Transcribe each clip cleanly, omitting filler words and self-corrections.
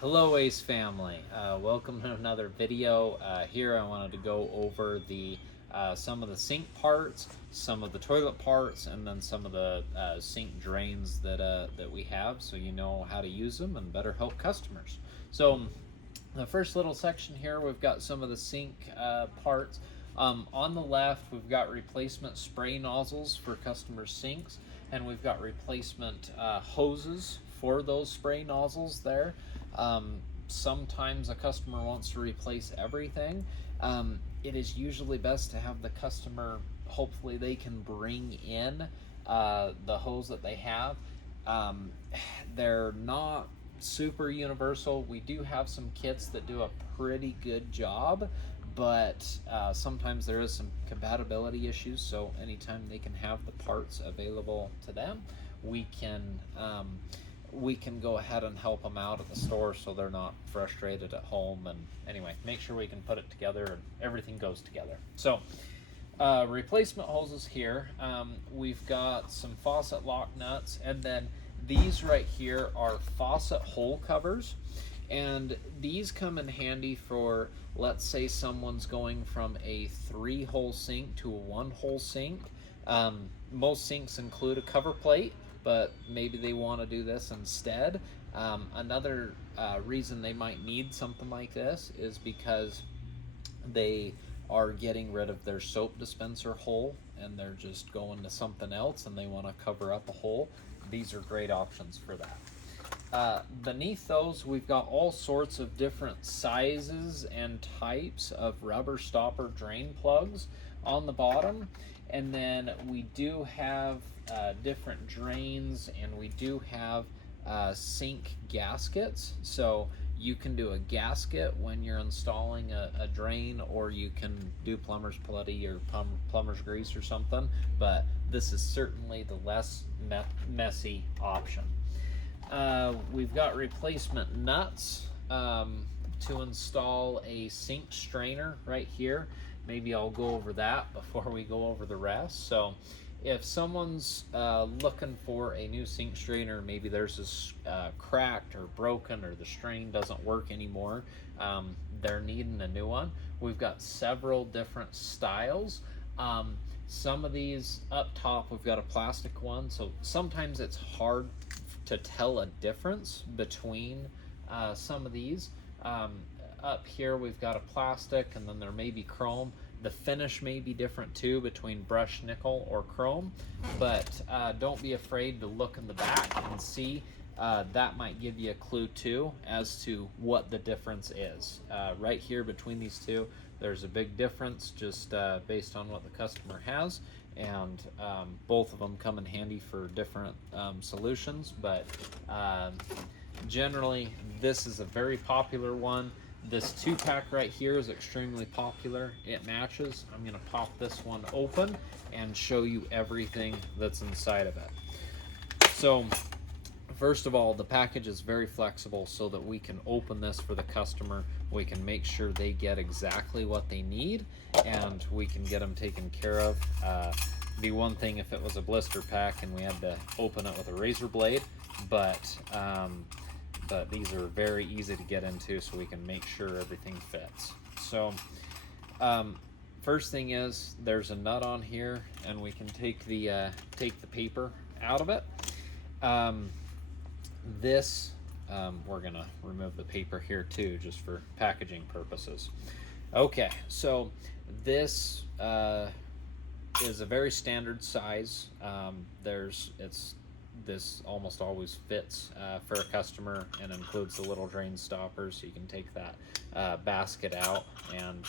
Hello Ace family, welcome to another video. Here I wanted to go over some of the sink parts, some of the toilet parts, and then some of the sink drains that we have, so you know how to use them and better help customers. So the first little section here, we've got some of the sink parts. On the left, we've got replacement spray nozzles for customer sinks, and we've got replacement hoses for those spray nozzles there. Sometimes a customer wants to replace everything. It is usually best to have the customer, hopefully they can bring in the hose that they have. They're not super universal. We do have some kits that do a pretty good job, but sometimes there is some compatibility issues, so anytime they can have the parts available to them, we can go ahead and help them out at the store so they're not frustrated at home. And anyway, make sure we can put it together and everything goes together. So replacement hoses here, we've got some faucet lock nuts, and then these right here are faucet hole covers, and these come in handy for, let's say someone's going from a 3-hole sink to a 1-hole sink. Most sinks include a cover plate, but maybe they want to do this instead. Another reason they might need something like this is because they are getting rid of their soap dispenser hole and they're just going to something else and they want to cover up a hole. These are great options for that. Beneath those, we've got all sorts of different sizes and types of rubber stopper drain plugs on the bottom. And then we do have different drains, and we do have sink gaskets. So you can do a gasket when you're installing a drain, or you can do plumber's putty or plumber's grease or something, but this is certainly the less messy option. We've got replacement nuts to install a sink strainer right here. Maybe I'll go over that before we go over the rest. So if someone's looking for a new sink strainer, maybe there's this cracked or broken, or the strain doesn't work anymore, they're needing a new one. We've got several different styles. Some of these up top, we've got a plastic one, so sometimes it's hard to tell a difference between some of these. Up here we've got a plastic, and then there may be chrome. The finish may be different too between brushed nickel or chrome, but don't be afraid to look in the back and see. That might give you a clue too as to what the difference is. Right here between these two, there's a big difference just based on what the customer has, and both of them come in handy for different solutions, but generally this is a very popular one. This 2-pack right here is extremely popular. It matches. I'm going to pop this one open and show you everything that's inside of it. So first of all, the package is very flexible so that we can open this for the customer. We can make sure they get exactly what they need, and we can get them taken care of. Be one thing if it was a blister pack and we had to open it with a razor blade, but these are very easy to get into, so we can make sure everything fits. So first thing is, there's a nut on here, and we can take the paper out of it. We're gonna remove the paper here too, just for packaging purposes. Okay, so this is a very standard size. This almost always fits for a customer, and includes the little drain stopper, so you can take that basket out and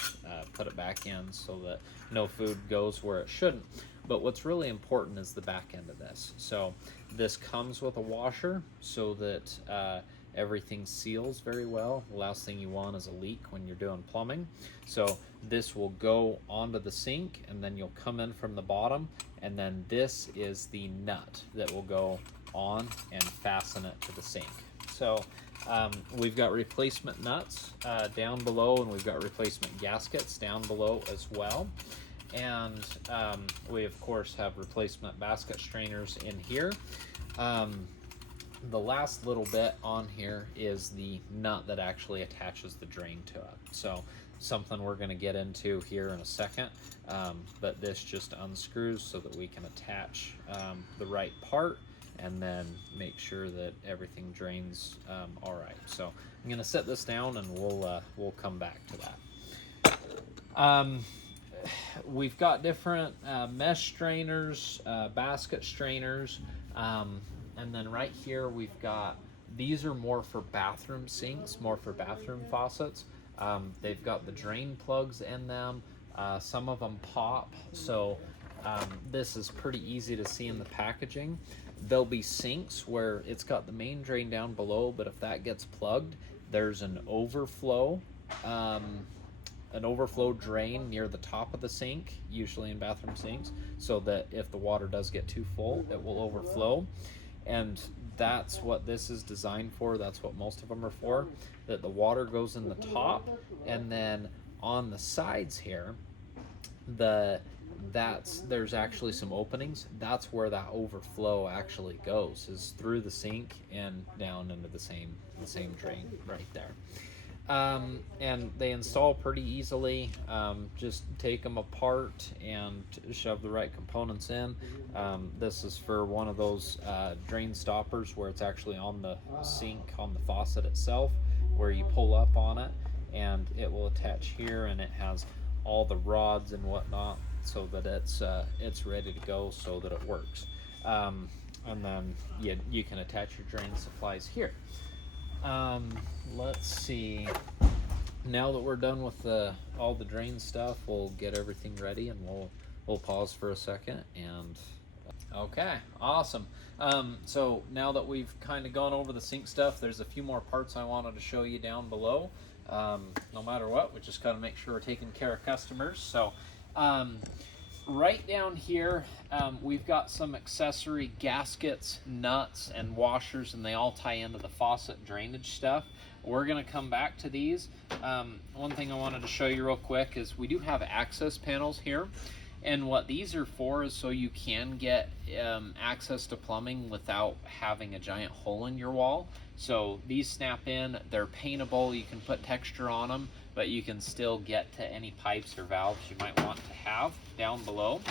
put it back in so that no food goes where it shouldn't. But what's really important is the back end of this. So this comes with a washer so that everything seals very well. The last thing you want is a leak when you're doing plumbing. So this will go onto the sink, and then you'll come in from the bottom, and then this is the nut that will go on and fasten it to the sink. So we've got replacement nuts down below, and we've got replacement gaskets down below as well. And we of course have replacement basket strainers in here. The last little bit on here is the nut that actually attaches the drain to it. So something we're going to get into here in a second, but this just unscrews so that we can attach the right part and then make sure that everything drains all right. So I'm going to set this down and we'll come back to that. We've got different mesh strainers, basket strainers, and then right here we've got, these are more for bathroom sinks, more for bathroom faucets. They've got the drain plugs in them. Some of them pop, so this is pretty easy to see in the packaging. There'll be sinks where it's got the main drain down below, but if that gets plugged, there's an overflow drain near the top of the sink, usually in bathroom sinks, so that if the water does get too full, it will overflow. And that's what this is designed for. That's what most of them are for, that the water goes in the top, and then on the sides here, there's actually some openings. That's where that overflow actually goes, is through the sink and down into the same drain right there. And they install pretty easily. Just take them apart and shove the right components in. This is for one of those drain stoppers where it's actually on the sink, on the faucet itself, where you pull up on it and it will attach here, and it has all the rods and whatnot so that it's ready to go, so that it works. And then you can attach your drain supplies here. Let's see. Now that we're done with all the drain stuff, we'll get everything ready, and we'll pause for a second. And okay, awesome. So now that we've kind of gone over the sink stuff, there's a few more parts I wanted to show you down below. No matter what, we just got to make sure we're taking care of customers. So right down here, we've got some accessory gaskets, nuts, and washers, and they all tie into the faucet drainage stuff. We're going to come back to these. One thing I wanted to show you real quick is we do have access panels here. And what these are for is so you can get access to plumbing without having a giant hole in your wall. So these snap in, they're paintable, you can put texture on them, but you can still get to any pipes or valves you might want to have down below.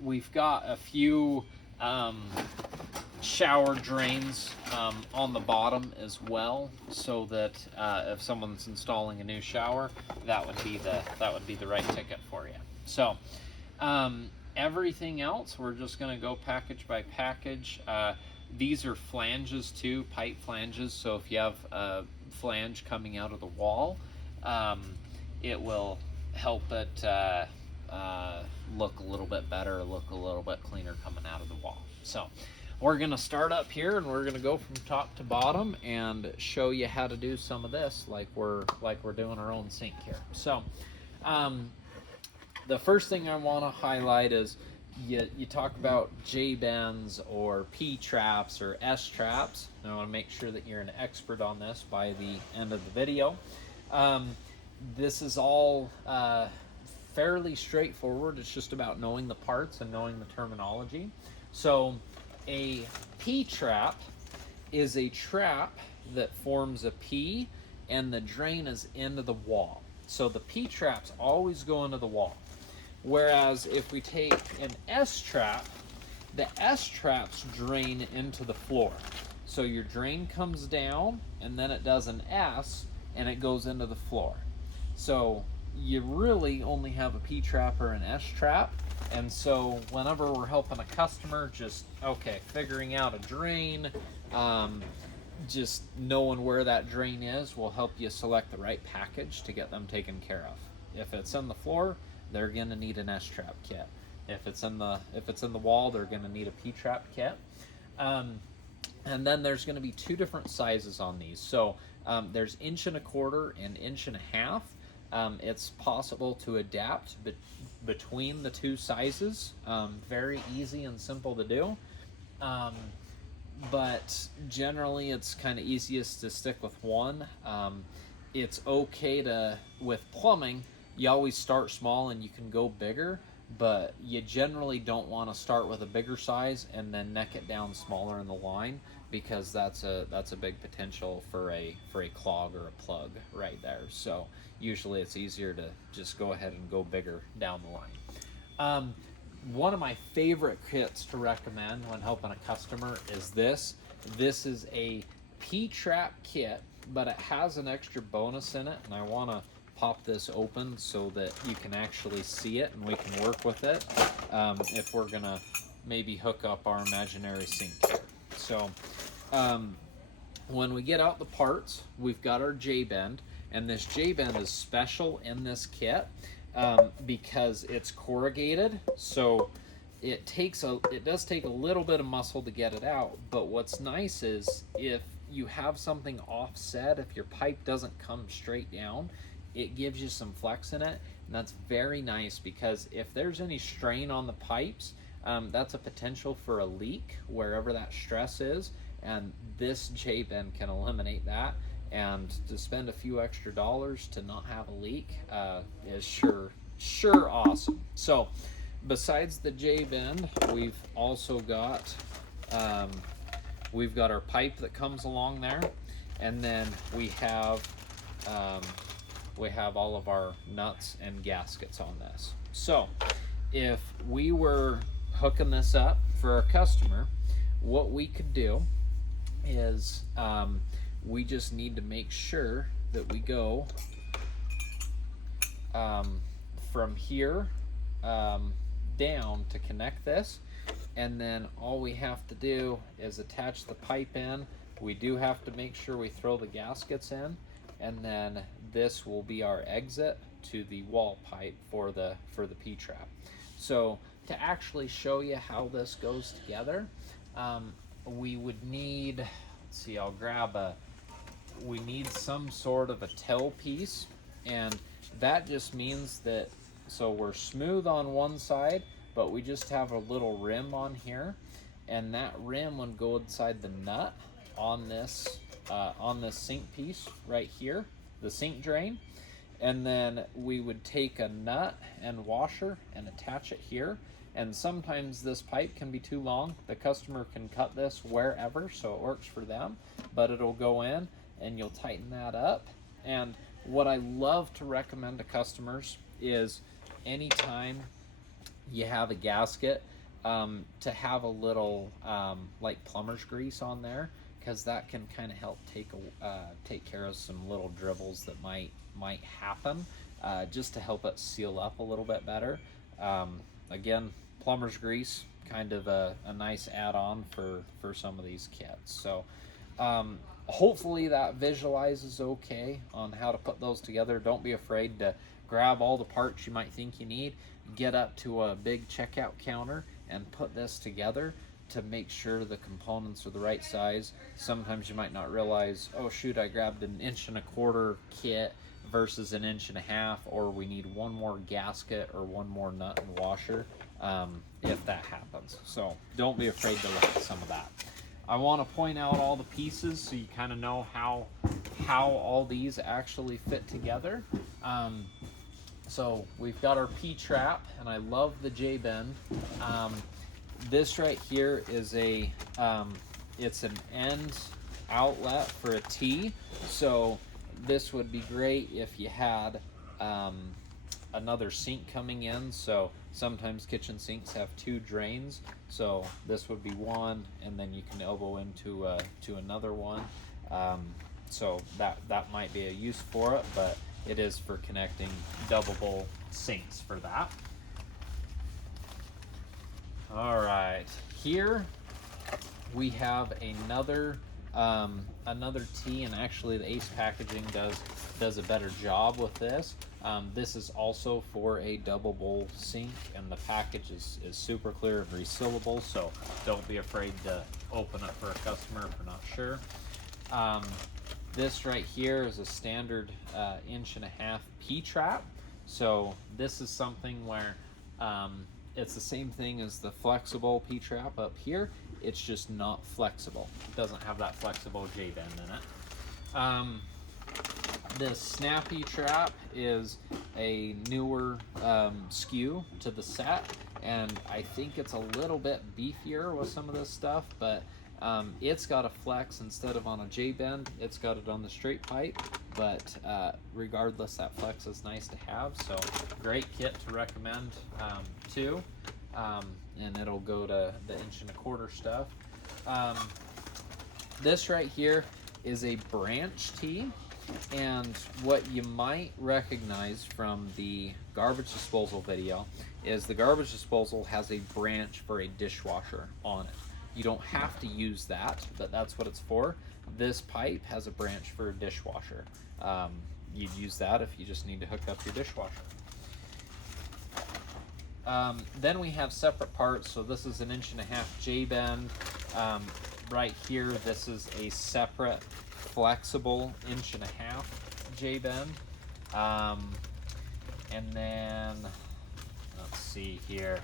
We've got a few shower drains on the bottom as well, so that if someone's installing a new shower, that would be the right ticket for you. So everything else, we're just going to go package by package. These are flanges too, pipe flanges, so if you have a flange coming out of the wall, it will help it look a little bit better, look a little bit cleaner coming out of the wall. So we're going to start up here, and we're going to go from top to bottom and show you how to do some of this like we're doing our own sink here. So the first thing I want to highlight is you talk about J-bends or P-traps or S-traps. I want to make sure that you're an expert on this by the end of the video. This is all fairly straightforward. It's just about knowing the parts and knowing the terminology. So a P-trap is a trap that forms a P, and the drain is into the wall. So the P-traps always go into the wall. Whereas if we take an S-trap, the S-traps drain into the floor. So your drain comes down, and then it does an S, and it goes into the floor. So you really only have a P-trap or an S-trap. And so whenever we're helping a customer, just, figuring out a drain, just knowing where that drain is will help you select the right package to get them taken care of. If it's on the floor, they're gonna need an S-trap kit. If it's in the wall, they're gonna need a P-trap kit. And then there's gonna be two different sizes on these. So there's 1.25 and 1.5 inches. It's possible to adapt between the two sizes. Very easy and simple to do. But generally it's kind of easiest to stick with one. It's okay with plumbing, you always start small and you can go bigger, but you generally don't want to start with a bigger size and then neck it down smaller in the line, because that's a big potential for a clog or a plug right there. So usually it's easier to just go ahead and go bigger down the line. One of my favorite kits to recommend when helping a customer is this. This is a P-trap kit, but it has an extra bonus in it, and I want to pop this open so that you can actually see it and we can work with it if we're gonna maybe hook up our imaginary sink here. So when we get out the parts, we've got our J-bend, and this J-bend is special in this kit because it's corrugated, so it does take a little bit of muscle to get it out. But what's nice is if you have something offset, if your pipe doesn't come straight down, it gives you some flex in it, and that's very nice, because if there's any strain on the pipes, that's a potential for a leak wherever that stress is, and this J-bend can eliminate that. And to spend a few extra dollars to not have a leak is sure awesome. So besides the J-bend, we've also got our pipe that comes along there, and then we have all of our nuts and gaskets on this. So if we were hooking this up for our customer, what we could do is we just need to make sure that we go from here down to connect this, and then all we have to do is attach the pipe in. We do have to make sure we throw the gaskets in, and then this will be our exit to the wall pipe for the P-trap. So to actually show you how this goes together, we would need, let's see, we need some sort of a tail piece, and that just means that, so we're smooth on one side, but we just have a little rim on here, and that rim would go inside the nut on this sink piece right here, the sink drain, and then we would take a nut and washer and attach it here. And sometimes this pipe can be too long. The customer can cut this wherever, so it works for them, but it'll go in and you'll tighten that up. And what I love to recommend to customers is anytime you have a gasket, to have a little like plumber's grease on there, because that can kind of help take care of some little dribbles that might happen, just to help it seal up a little bit better. Again, plumber's grease, kind of a nice add-on for some of these kits. So hopefully that visualizes okay on how to put those together. Don't be afraid to grab all the parts you might think you need, get up to a big checkout counter and put this together to make sure the components are the right size. Sometimes you might not realize, oh shoot, I grabbed an 1.25" kit versus an 1.5", or we need one more gasket or one more nut and washer if that happens. So don't be afraid to look at some of that. I want to point out all the pieces so you kind of know how all these actually fit together. So we've got our P-trap, and I love the J-bend. This right here is it's an end outlet for a T. So this would be great if you had another sink coming in. So sometimes kitchen sinks have 2 drains. So this would be one, and then you can elbow into to another one. So that might be a use for it, but it is for connecting double bowl sinks for that. All right, here we have another T, and actually the Ace Packaging does a better job with this. This is also for a double bowl sink, and the package is super clear and resealable, so don't be afraid to open it for a customer if you're not sure. This right here is a standard 1.5" P-trap. So this is something where it's the same thing as the flexible P-trap up here. It's just not flexible. It doesn't have that flexible J-bend in it. This snappy trap is a newer SKU to the set, and I think it's a little bit beefier with some of this stuff, but it's got a flex instead of on a J-bend. It's got it on the straight pipe, but regardless, that flex is nice to have. So great kit to recommend too, and it'll go to the 1.25 inch stuff. This right here is a branch tee, and what you might recognize from the garbage disposal video is the garbage disposal has a branch for a dishwasher on it. You don't have to use that, but that's what it's for. This pipe has a branch for a dishwasher. You'd use that if you just need to hook up your dishwasher. Then we have separate parts. So this is an 1.5 inch J-bend. Right here, this is a separate flexible 1.5 inch J-bend. And then, let's see here,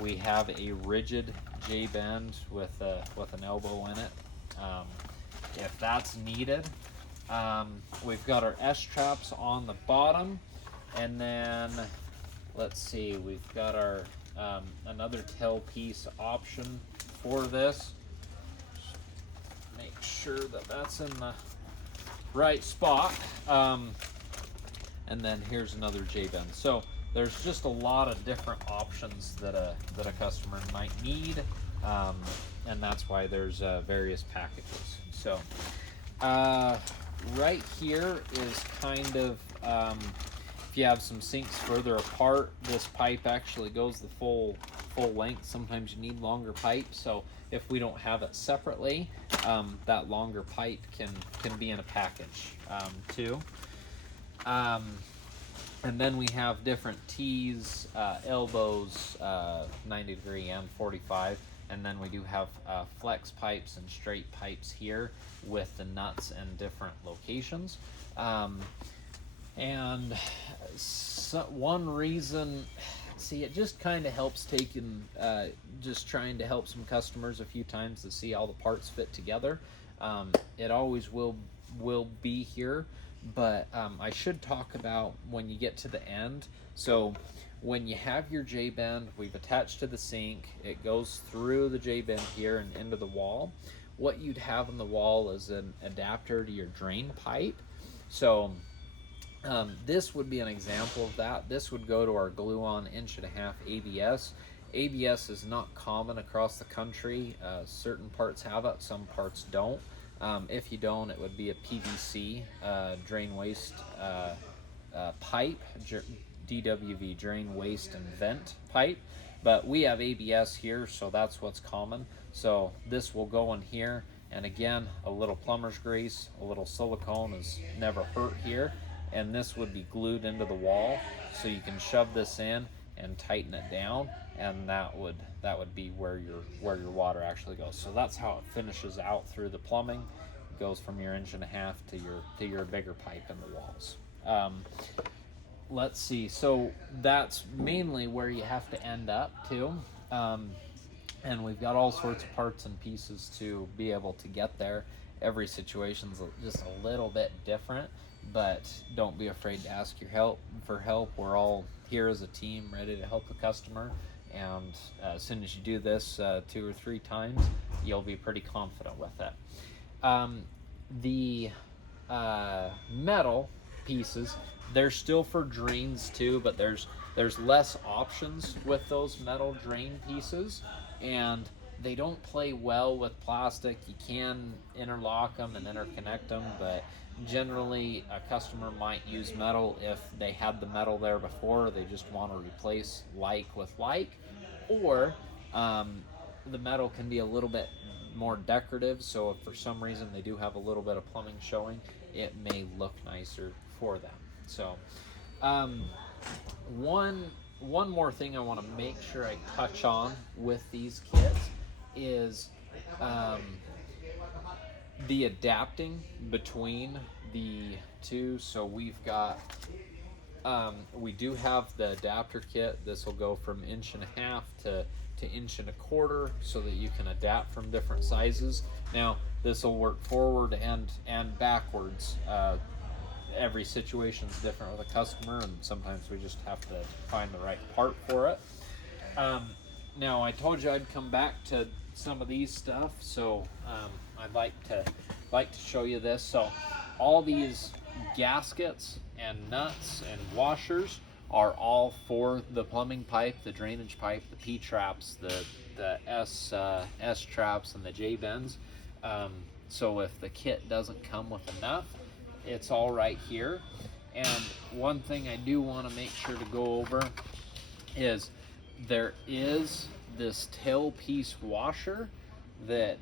we have a rigid J-bend with an elbow in it, if that's needed. We've got our S-traps on the bottom, and then let's see, we've got our another tail piece option for this. Just make sure that that's in the right spot. And then here's another J-bend. So there's just a lot of different options that a customer might need, and that's why there's various packages. So right here is kind of, if you have some sinks further apart, this pipe actually goes the full length. Sometimes you need longer pipe, so if we don't have it separately, that longer pipe can be in a package too. And then we have different tees, elbows, 90 degree and 45. And then we do have flex pipes and straight pipes here with the nuts in different locations. And so one reason, see, it just kind of helps just trying to help some customers a few times to see all the parts fit together. It always will be here, but I should talk about when you get to the end. So when you have your J-bend, we've attached to the sink, it goes through the J-bend here and into the wall. What you'd have in the wall is an adapter to your drain pipe. So this would be an example of that. This would go to our glue-on 1.5 inch ABS. ABS is not common across the country. Certain parts have it, some parts don't. If you don't, it would be a PVC drain waste pipe, DWV, drain waste and vent pipe. But we have ABS here, so that's what's common. So this will go in here, and again, a little plumber's grease, a little silicone is never hurt here, and this would be glued into the wall, so you can shove this in and tighten it down, and that would be where your water actually goes. So that's how it finishes out through the plumbing. It goes from your 1.5 inch to your bigger pipe in the walls. Let's see, so that's mainly where you have to end up too. And we've got all sorts of parts and pieces to be able to get there. Every situation's just a little bit different, but don't be afraid to ask for help. We're all here as a team ready to help the customer, and as soon as you do this 2 or 3 times, you'll be pretty confident with it. The metal pieces, they're still for drains too, but there's less options with those metal drain pieces, and they don't play well with plastic. You can interlock them and interconnect them, but generally a customer might use metal if they had the metal there before. They just want to replace like with like, or the metal can be a little bit more decorative, so if for some reason they do have a little bit of plumbing showing, it may look nicer for them. So one more thing I want to make sure I touch on with these kits is the adapting between the two. So we've got we do have the adapter kit. This will go from 1.5 inch to 1.25 inch, so that you can adapt from different sizes. Now this will work forward and backwards every situation is different with a customer, and sometimes we just have to find the right part for it. Now, I told you I'd come back to some of these stuff, so I'd like to show you this. So all these gaskets and nuts and washers are all for the plumbing pipe, the drainage pipe, the P traps, the S traps, and the J bends. So if the kit doesn't come with enough, it's all right here. And one thing I do want to make sure to go over is there is this tailpiece washer that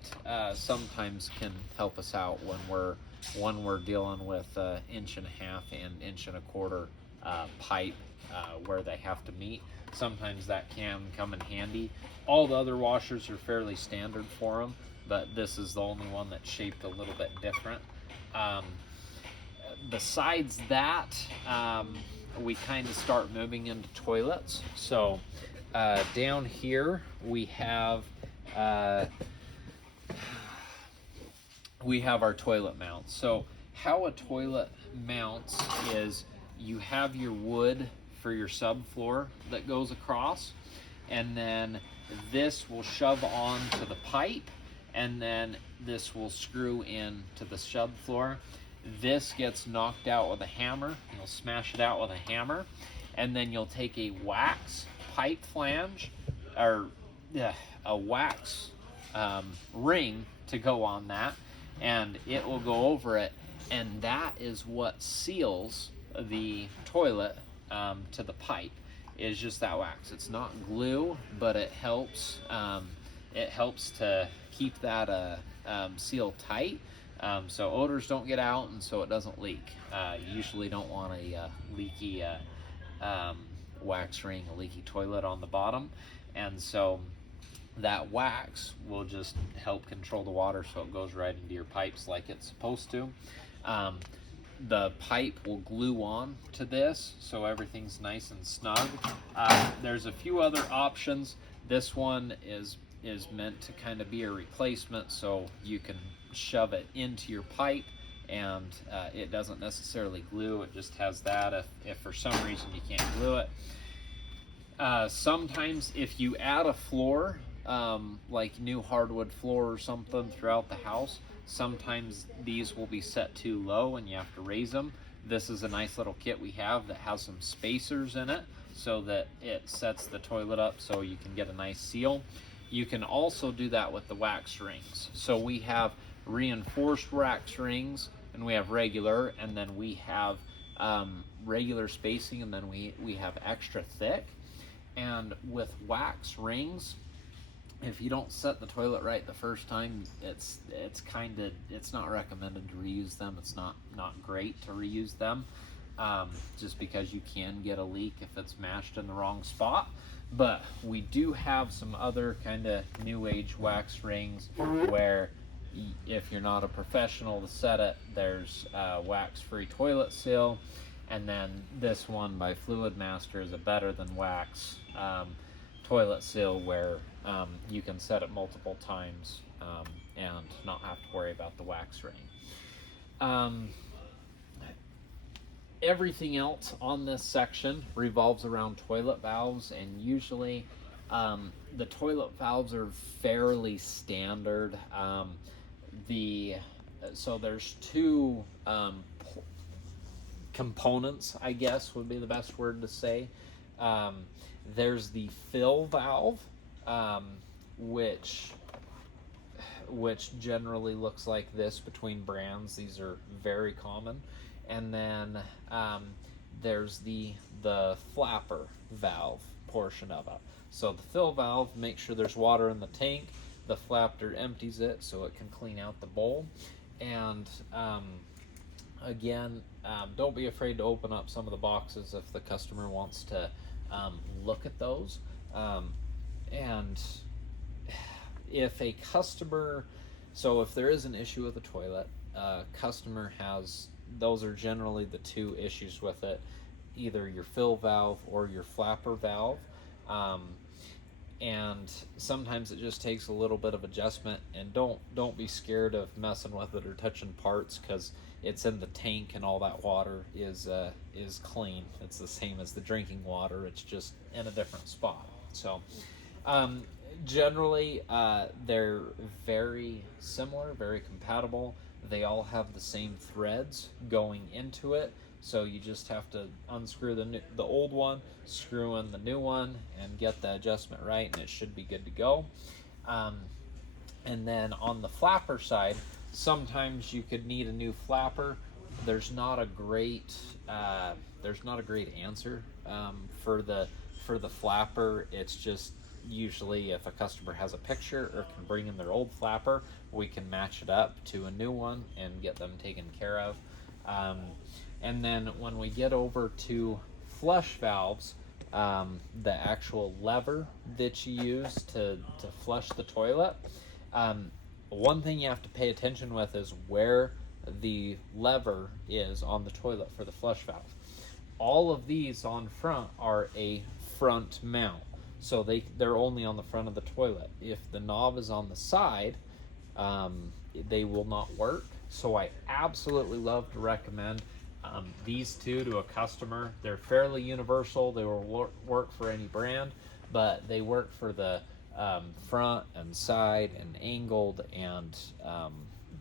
sometimes can help us out when we're dealing with 1.5 inch and 1.25 inch pipe where they have to meet. Sometimes that can come in handy. All the other washers are fairly standard for them, but this is the only one that's shaped a little bit different. Besides that, we kind of start moving into toilets. So down here we have our toilet mounts. So how a toilet mounts is you have your wood for your subfloor that goes across, and then this will shove onto the pipe, and then this will screw in to the subfloor. This gets knocked out with a hammer. You'll smash it out with a hammer, and then you'll take a wax pipe flange or a wax ring to go on that, and it will go over it, and that is what seals the toilet to the pipe, is just that wax. It's not glue, but it helps to keep that seal tight, so odors don't get out and so it doesn't leak. You usually don't want a leaky wax ring, a leaky toilet on the bottom, and so that wax will just help control the water so it goes right into your pipes like it's supposed to. The pipe will glue on to this so everything's nice and snug. There's a few other options. This one is meant to kind of be a replacement, so you can shove it into your pipe and it doesn't necessarily glue. It just has that if for some reason you can't glue it. Sometimes if you add a floor, like new hardwood floor or something throughout the house, sometimes these will be set too low and you have to raise them. This is a nice little kit we have that has some spacers in it so that it sets the toilet up so you can get a nice seal. You can also do that with the wax rings. So we have reinforced wax rings, and we have regular, and then we have regular spacing, and then we have extra thick. And with wax rings, if you don't set the toilet right the first time, it's not recommended to reuse them. It's not great to reuse them, just because you can get a leak if it's mashed in the wrong spot. But we do have some other kind of new age wax rings where if you're not a professional to set it, there's wax-free toilet seal, and then this one by Fluid Master is a better than wax toilet seal where you can set it multiple times and not have to worry about the wax ring. Everything else on this section revolves around toilet valves, and usually the toilet valves are fairly standard. So there's two components, I guess would be the best word to say. There's the fill valve, which generally looks like this between brands. These are very common. And then there's the flapper valve portion of it. So the fill valve makes sure there's water in the tank. The flapper empties it so it can clean out the bowl. And again, don't be afraid to open up some of the boxes if the customer wants to look at those. And if a customer, so if there is an issue with the toilet, customer has, those are generally the two issues with it, either your fill valve or your flapper valve. And sometimes it just takes a little bit of adjustment, and don't be scared of messing with it or touching parts, because it's in the tank, and all that water is clean. It's the same as the drinking water. It's just in a different spot. So generally, they're very similar, very compatible. They all have the same threads going into it, so you just have to unscrew the old one, screw in the new one, and get the adjustment right, and it should be good to go. And then on the flapper side, sometimes you could need a new flapper. There's not a great answer for the flapper. It's just usually if a customer has a picture or can bring in their old flapper, we can match it up to a new one and get them taken care of. And then when we get over to flush valves, the actual lever that you use to flush the toilet, one thing you have to pay attention with is where the lever is on the toilet for the flush valve. All of these on front are a front mount, so they're only on the front of the toilet. If the knob is on the side, they will not work. So I absolutely love to recommend these two to a customer. They're fairly universal. They will work for any brand, but they work for the front and side and angled, and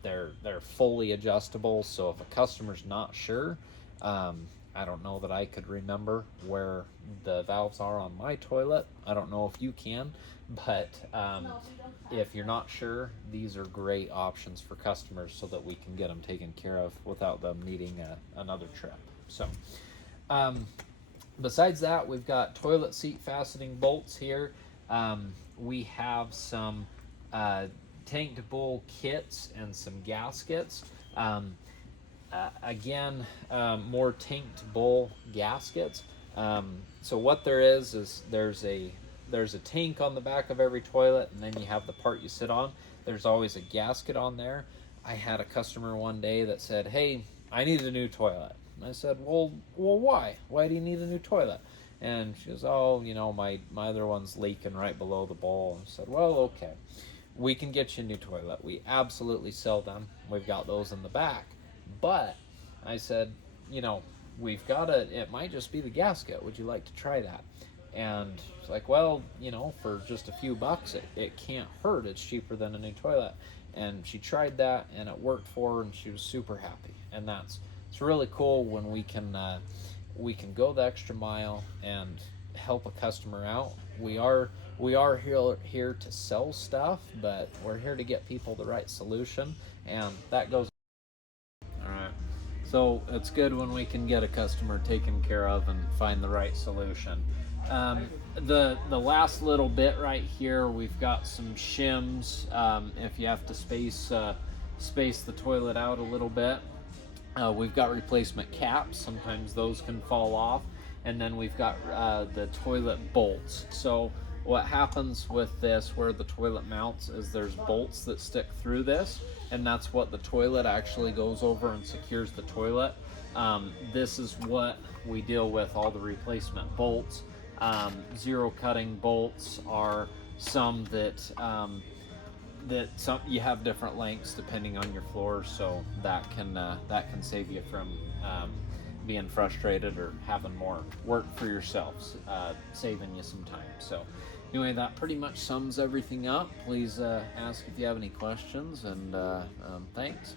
they're fully adjustable. So if a customer's not sure, I don't know that I could remember where the valves are on my toilet. I don't know if you can, but if you're not sure, these are great options for customers so that we can get them taken care of without them needing another trip. So besides that, we've got toilet seat fastening bolts here. We have some tank to bowl kits and some gaskets. Again, more tank to bowl gaskets. So what there is there's a tank on the back of every toilet, and then you have the part you sit on. There's always a gasket on there. I had a customer one day that said, "Hey, I need a new toilet." And I said, well, why? Why do you need a new toilet? And she goes, "Oh, my other one's leaking right below the bowl." I said, "Well, okay. We can get you a new toilet. We absolutely sell them. We've got those in the back. But," I said, "we've got it might just be the gasket. Would you like to try that?" And she's like, "Well, for just a few bucks, it can't hurt. It's cheaper than a new toilet." And she tried that, and it worked for her, and she was super happy. And it's really cool when we can go the extra mile and help a customer out. We are here to sell stuff, but we're here to get people the right solution, and that goes. All right. So it's good when we can get a customer taken care of and find the right solution. The last little bit right here, we've got some shims. If you have to space the toilet out a little bit, we've got replacement caps. Sometimes those can fall off, and then we've got the toilet bolts. So what happens with this, where the toilet mounts, is there's bolts that stick through this, and that's what the toilet actually goes over and secures the toilet. This is what we deal with, all the replacement bolts. Zero cutting bolts are some that some you have different lengths depending on your floor, so that can save you from being frustrated or having more work for yourselves, saving you some time. So anyway, that pretty much sums everything up. Please ask if you have any questions, and thanks.